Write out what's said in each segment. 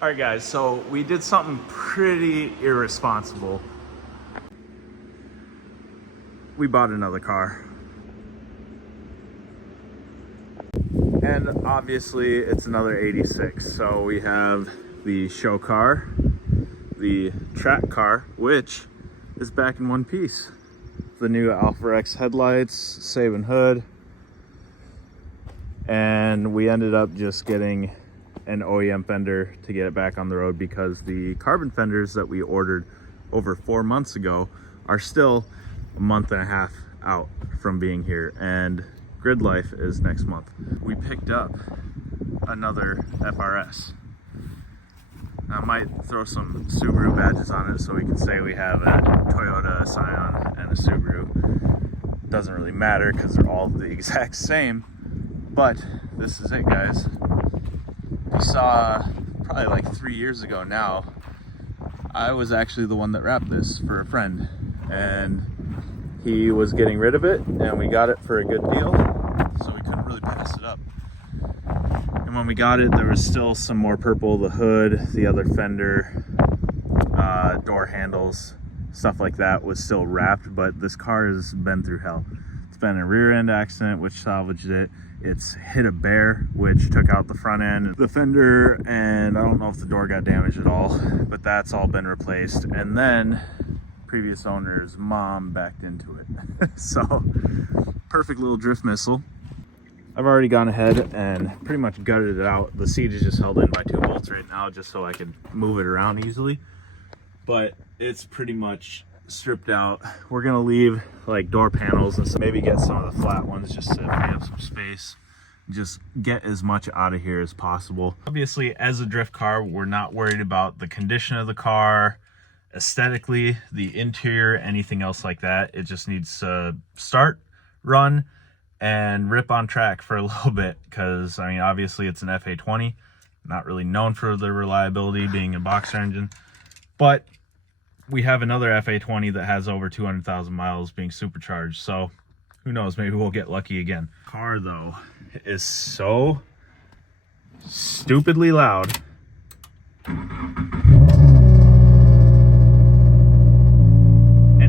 All right, guys, so we did something pretty irresponsible. We bought another car. And obviously it's another 86. So we have the show car, the track car, which is back in one piece. The new FRS headlights, Savin hood. And we ended up just getting an OEM fender to get it back on the road because the carbon fenders that we ordered over 4 months ago are still a month and a half out from being here, and grid life is next month. We picked up another FRS. I might throw some Subaru badges on it so we can say we have a Toyota, a Scion, and a Subaru. Doesn't really matter because they're all the exact same, but this is it, guys. You saw probably like 3 years ago now, I was actually the one that wrapped this for a friend, and he was getting rid of it, and we got it for a good deal, so we couldn't really pass it up. And when we got it, there was still some more purple. The hood, the other fender, door handles, stuff like that was still wrapped, but this car has been through hell. It's been in a rear end accident, which salvaged it. It's hit a bear, which took out the front end, the fender, and I don't know if the door got damaged at all, but that's all been replaced. And then previous owner's mom backed into it. So perfect little drift missile. I've already gone ahead and pretty much gutted it out. The seat is just held in by 2 bolts right now just so I can move it around easily, but it's pretty much stripped out. We're gonna leave like door panels and maybe get some of the flat ones just to free up some space, just get as much out of here as possible. Obviously, as a drift car, we're not worried about the condition of the car, aesthetically, the interior, anything else like that. It just needs to start, run, and rip on track for a little bit, because I mean, obviously it's an FA20, not really known for the reliability, being a boxer engine, but we have another FA20 that has over 200,000 miles being supercharged, so who knows, maybe we'll get lucky again. Car though is so stupidly loud. And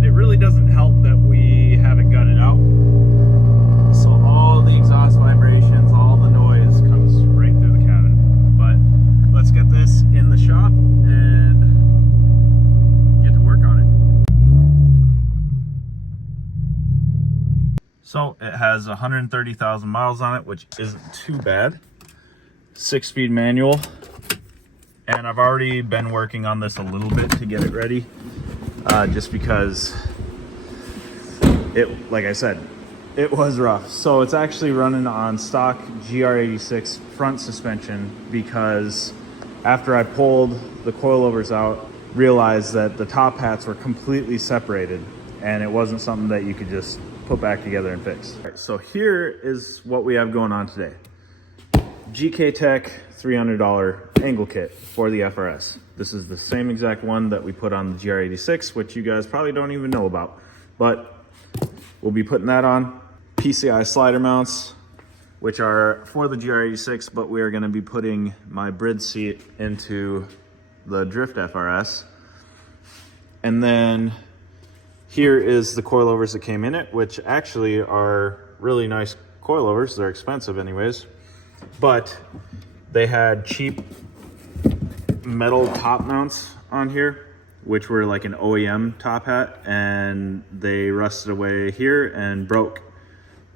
it really doesn't help that we have it gutted out. So all the exhaust vibrations, all the noise comes right through the cabin. But let's get this in the shop and get to work on it. So it has 130,000 miles on it, which isn't too bad. 6-speed manual. And I've already been working on this a little bit to get it ready. Just because it, like I said, it was rough. So it's actually running on stock GR86 front suspension, because after I pulled the coilovers out, realized that the top hats were completely separated and it wasn't something that you could just put back together and fix. All right, so here is what we have going on today. GKTech $300 angle kit for the FRS. This is the same exact one that we put on the GR86, which you guys probably don't even know about, but we'll be putting that on. PCI slider mounts, which are for the GR86, but we are going to be putting my bridge seat into the Drift FRS. And then here is the coilovers that came in it, which actually are really nice coilovers. They're expensive anyways, but they had cheap metal top mounts on here, which were like an OEM top hat, and they rusted away here and broke.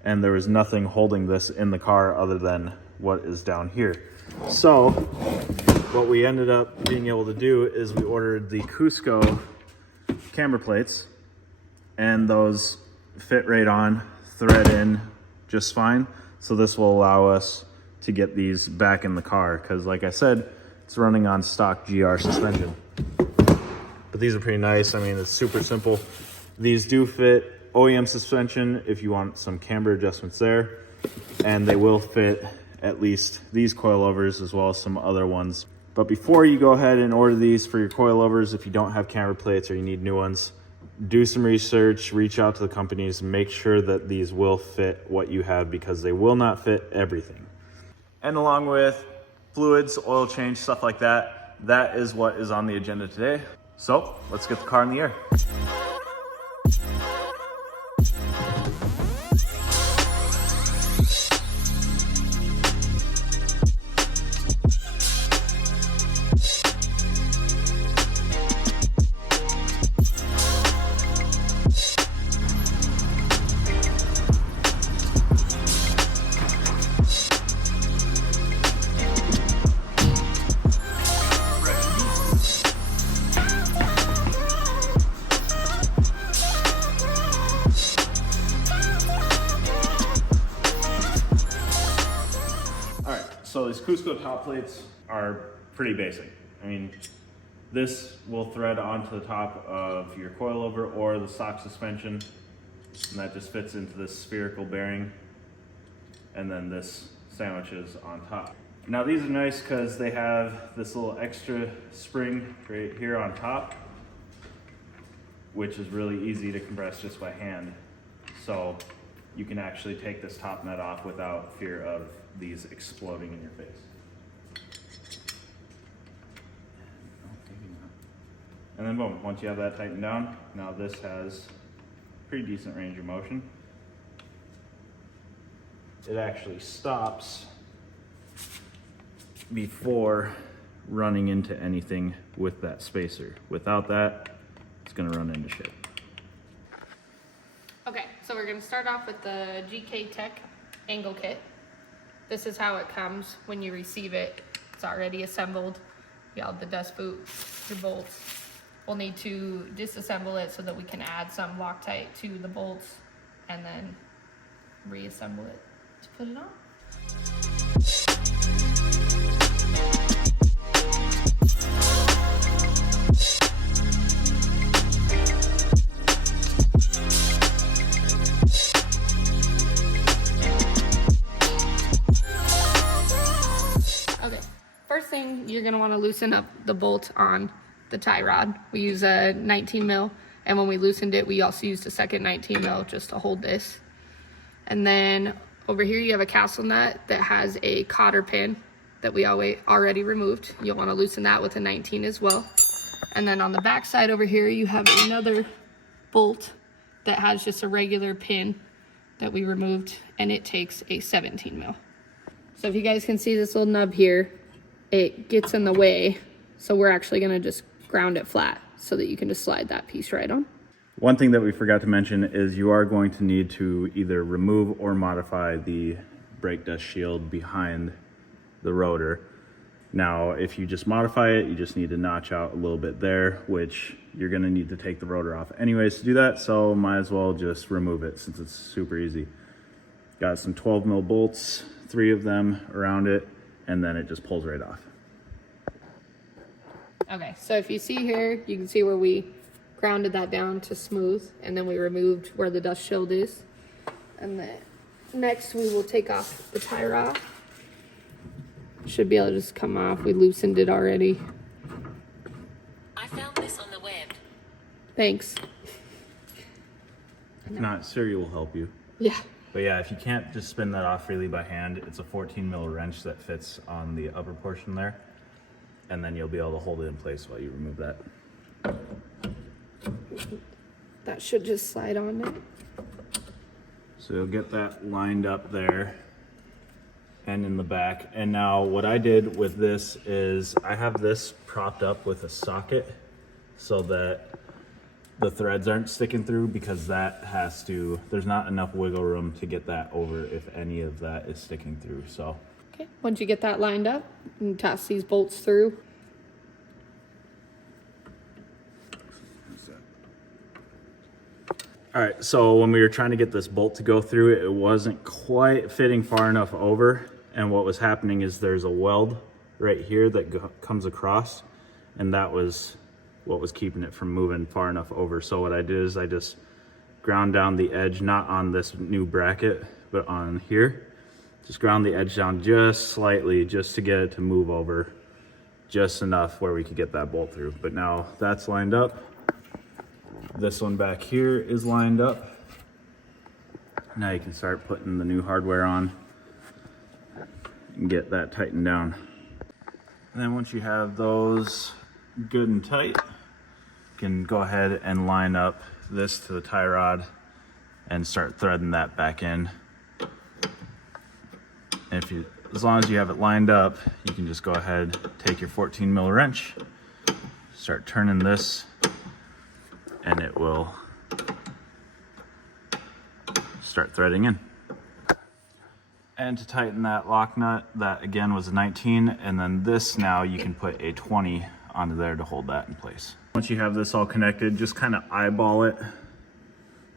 And there was nothing holding this in the car other than what is down here. So what we ended up being able to do is we ordered the Cusco camber plates, and those fit right on, thread in just fine. So this will allow us to get these back in the car, because like I said, it's running on stock GR suspension. But these are pretty nice. I mean, it's super simple. These do fit OEM suspension if you want some camber adjustments there, and they will fit at least these coilovers as well as some other ones. But before you go ahead and order these for your coilovers, if you don't have camber plates or you need new ones, do some research, reach out to the companies, and make sure that these will fit what you have, because they will not fit everything. And along with fluids, oil change, stuff like that, that is what is on the agenda today. So let's get the car in the air. So these Cusco top plates are pretty basic. I mean, this will thread onto the top of your coilover or the stock suspension, and that just fits into this spherical bearing, and then this sandwiches on top. Now these are nice because they have this little extra spring right here on top, which is really easy to compress just by hand. So you can actually take this top nut off without fear of these exploding in your face. And then boom, once you have that tightened down, now this has pretty decent range of motion. It actually stops before running into anything with that spacer. Without that, it's gonna run into shit. Okay, so we're gonna start off with the GKTech angle kit. This is how it comes when you receive it. It's already assembled. You have the dust boot, your bolts. We'll need to disassemble it so that we can add some Loctite to the bolts and then reassemble it to put it on. First thing, you're gonna wanna loosen up the bolt on the tie rod. We use a 19 mil, and when we loosened it, we also used a second 19 mil just to hold this. And then over here, you have a castle nut that has a cotter pin that we already removed. You'll wanna loosen that with a 19 as well. And then on the back side over here, you have another bolt that has just a regular pin that we removed, and it takes a 17 mil. So if you guys can see this little nub here, it gets in the way, so we're actually gonna just ground it flat so that you can just slide that piece right on. One thing that we forgot to mention is you are going to need to either remove or modify the brake dust shield behind the rotor. Now, if you just modify it, you just need to notch out a little bit there, which you're gonna need to take the rotor off anyways to do that, so might as well just remove it since it's super easy. Got some 12 mil bolts, 3 of them around it, and then it just pulls right off. Okay, so if you see here, you can see where we grounded that down to smooth, and then we removed where the dust shield is. And then next we will take off the tie rod. Should be able to just come off. We loosened it already. I found this on the web. Thanks. If not, Siri will help you. Yeah. But yeah, if you can't just spin that off freely by hand, it's a 14 mil wrench that fits on the upper portion there. And then you'll be able to hold it in place while you remove that. That should just slide on there. So you'll get that lined up there and in the back. And now what I did with this is I have this propped up with a socket so that the threads aren't sticking through, because that has to, there's not enough wiggle room to get that over if any of that is sticking through. So Okay, once you get that lined up, you can toss these bolts through. all right, so when we were trying to get this bolt to go through, it wasn't quite fitting far enough over. And what was happening is there's a weld right here that comes across, and that was what was keeping it from moving far enough over. So what I did is I just ground down the edge, not on this new bracket, but on here. Just ground the edge down just slightly, just to get it to move over just enough where we could get that bolt through. But now that's lined up. This one back here is lined up. Now you can start putting the new hardware on and get that tightened down. And then once you have those good and tight, you can go ahead and line up this to the tie rod and start threading that back in. And as long as you have it lined up, you can just go ahead, take your 14 mil wrench, start turning this, and it will start threading in. And to tighten that lock nut, that again was a 19, and then this now you can put a 20 onto there to hold that in place. Once you have this all connected, just kind of eyeball it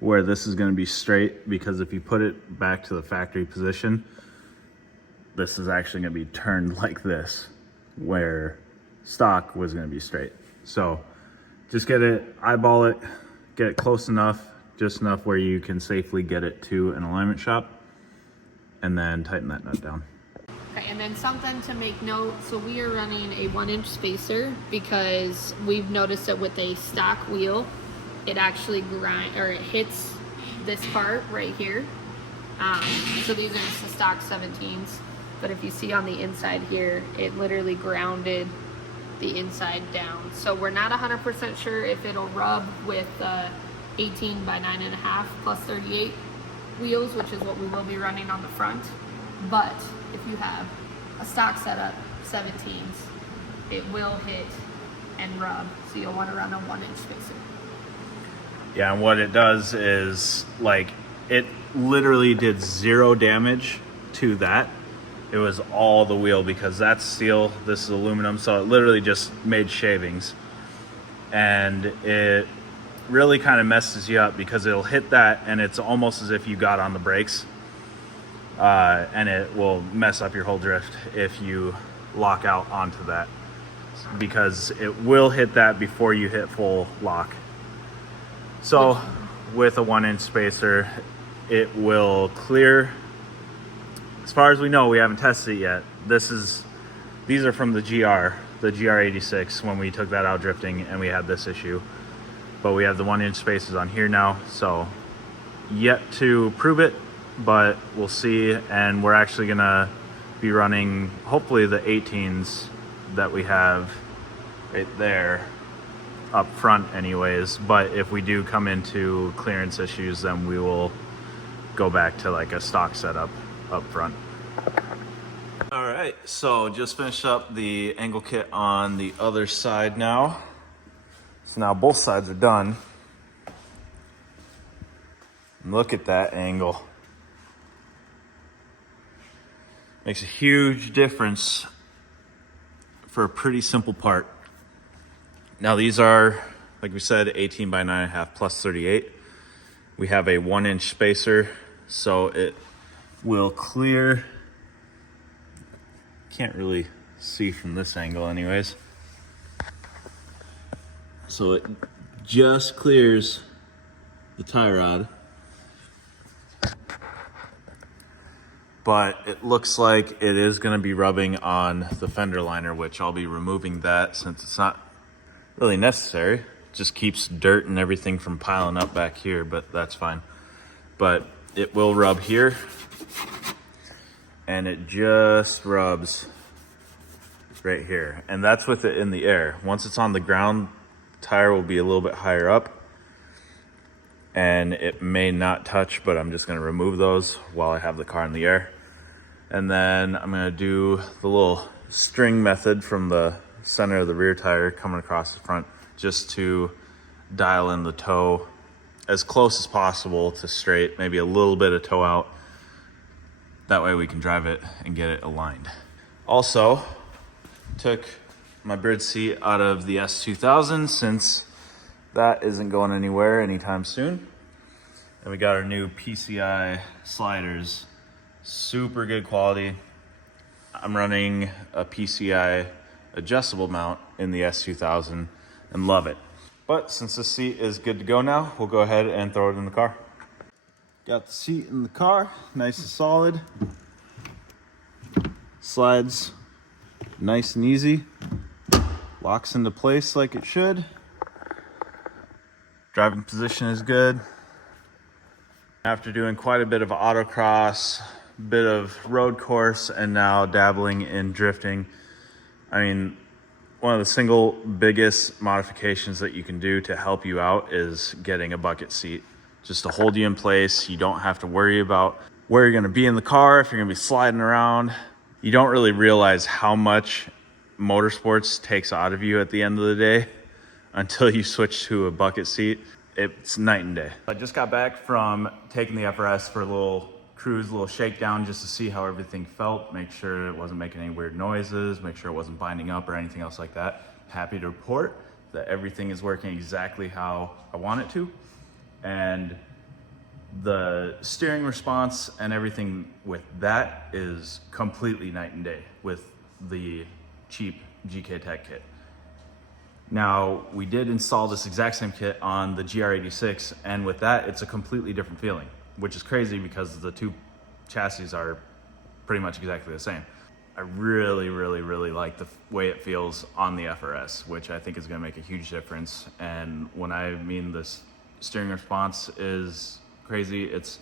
where this is going to be straight, because if you put it back to the factory position, this is actually going to be turned like this, where stock was going to be straight. So just get it, eyeball it, get it close enough, just enough where you can safely get it to an alignment shop, and then tighten that nut down. Okay, and then something to make note, so we are running a 1-inch spacer because we've noticed that with a stock wheel, it actually it hits this part right here. So these are just the stock 17s, but if you see on the inside here, it literally grounded the inside down. So we're not 100% sure if it'll rub with 18 by 9.5 plus 38 wheels, which is what we will be running on the front. But if you have a stock setup 17s, it will hit and rub, so you'll want to run a 1-inch spacer. Yeah, and what it does is, like, it literally did 0 damage to that. It was all the wheel, because that's steel, this is aluminum, so it literally just made shavings. And it really kind of messes you up, because it'll hit that and it's almost as if you got on the brakes, and it will mess up your whole drift if you lock out onto that, because it will hit that before you hit full lock. So with a 1-inch spacer, it will clear. As far as we know, we haven't tested it yet. These are from the GR86 when we took that out drifting and we had this issue. But we have the 1-inch spacers on here now, so yet to prove it, but we'll see. And we're actually gonna be running hopefully the 18s that we have right there up front anyways. But if we do come into clearance issues, then we will go back to like a stock setup up front. All right, so just finished up the angle kit on the other side now. So now both sides are done. And look at that angle. Makes a huge difference for a pretty simple part. Now these are, like we said, 18 by 9.5 plus 38. We have a 1-inch spacer, so it will clear. Can't really see from this angle anyways. So it just clears the tie rod, but it looks like it is going to be rubbing on the fender liner, which I'll be removing that since it's not really necessary. It just keeps dirt and everything from piling up back here, but that's fine. But it will rub here, and it just rubs right here, and that's with it in the air. Once it's on the ground, the tire will be a little bit higher up and it may not touch, but I'm just going to remove those while I have the car in the air. And then I'm going to do the little string method from the center of the rear tire coming across the front, just to dial in the toe as close as possible to straight, maybe a little bit of toe out. That way we can drive it and get it aligned. Also, took my bridge seat out of the S2000 since that isn't going anywhere anytime soon. And we got our new PCI sliders. Super good quality. I'm running a PCI adjustable mount in the S2000 and love it. But since this seat is good to go now, we'll go ahead and throw it in the car. Got the seat in the car, nice and solid. Slides nice and easy. Locks into place like it should. Driving position is good. After doing quite a bit of autocross, bit of road course, and now dabbling in drifting, I mean, one of the single biggest modifications that you can do to help you out is getting a bucket seat, just to hold you in place. You don't have to worry about where you're gonna be in the car, if you're gonna be sliding around. You don't really realize how much motorsports takes out of you at the end of the day until you switch to a bucket seat. It's night and day. I just got back from taking the FRS for a little cruise, a little shakedown, just to see how everything felt, make sure it wasn't making any weird noises, make sure it wasn't binding up or anything else like that. Happy to report that everything is working exactly how I want it to. And the steering response and everything with that is completely night and day with the cheap GKTech kit. Now, we did install this exact same kit on the GR86, and with that, it's a completely different feeling, which is crazy because the two chassis are pretty much exactly the same. I really, really, really like the way it feels on the FRS, which I think is gonna make a huge difference. And when I mean this steering response is crazy, it's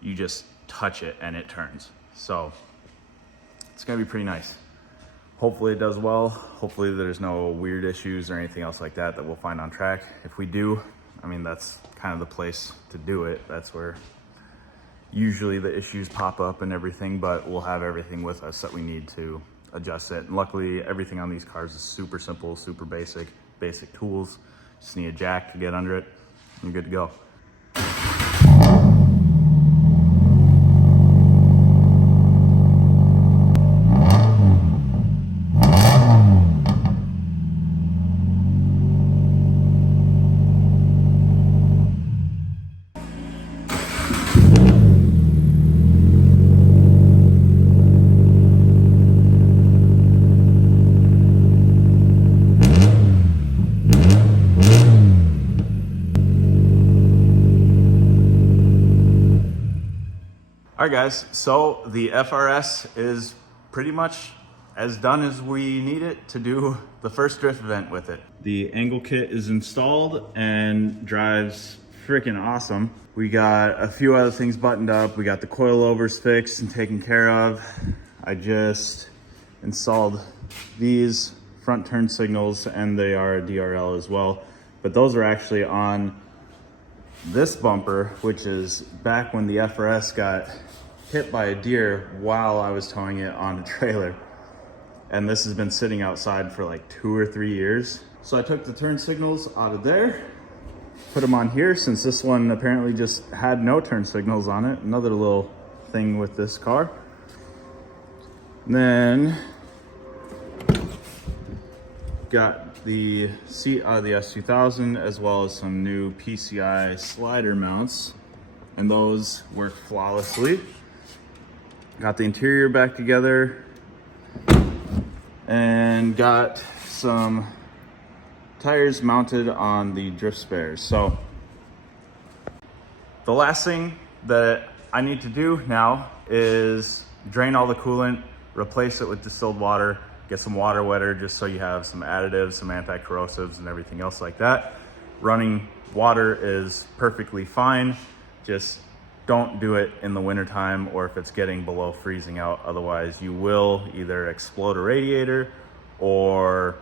you just touch it and it turns. So it's gonna be pretty nice. Hopefully it does well. Hopefully there's no weird issues or anything else like that that we'll find on track. If we do, I mean, that's kind of the place to do it. That's where usually the issues pop up and everything, but we'll have everything with us that we need to adjust it. And luckily everything on these cars is super simple, super basic tools. Just need a jack to get under it and you're good to go. All right guys, so the FRS is pretty much as done as we need it to do the first drift event with it. The angle kit is installed and drives freaking awesome. We got a few other things buttoned up. We got the coilovers fixed and taken care of. I just installed these front turn signals and they are a DRL as well, but those are actually on this bumper, which is back when the FRS got hit by a deer while I was towing it on a trailer. And this has been sitting outside for like 2 or 3 years. So I took the turn signals out of there, put them on here since this one apparently just had no turn signals on it. Another little thing with this car. And then got the seat out of the S2000 as well as some new PCI slider mounts, and those work flawlessly. Got the interior back together and got some tires mounted on the drift spares. So the last thing that I need to do now is drain all the coolant, replace it with distilled water, get some water wetter just so you have some additives, some anti-corrosives and everything else like that. Running water is perfectly fine. Just don't do it in the wintertime or if it's getting below freezing out. Otherwise you will either explode a radiator or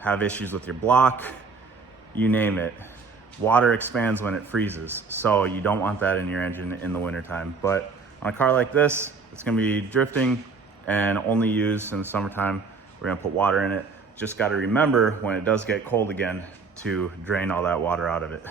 have issues with your block, you name it. Water expands when it freezes. So you don't want that in your engine in the wintertime. But on a car like this, it's gonna be drifting and only used in the summertime. We're gonna put water in it. Just gotta remember when it does get cold again to drain all that water out of it.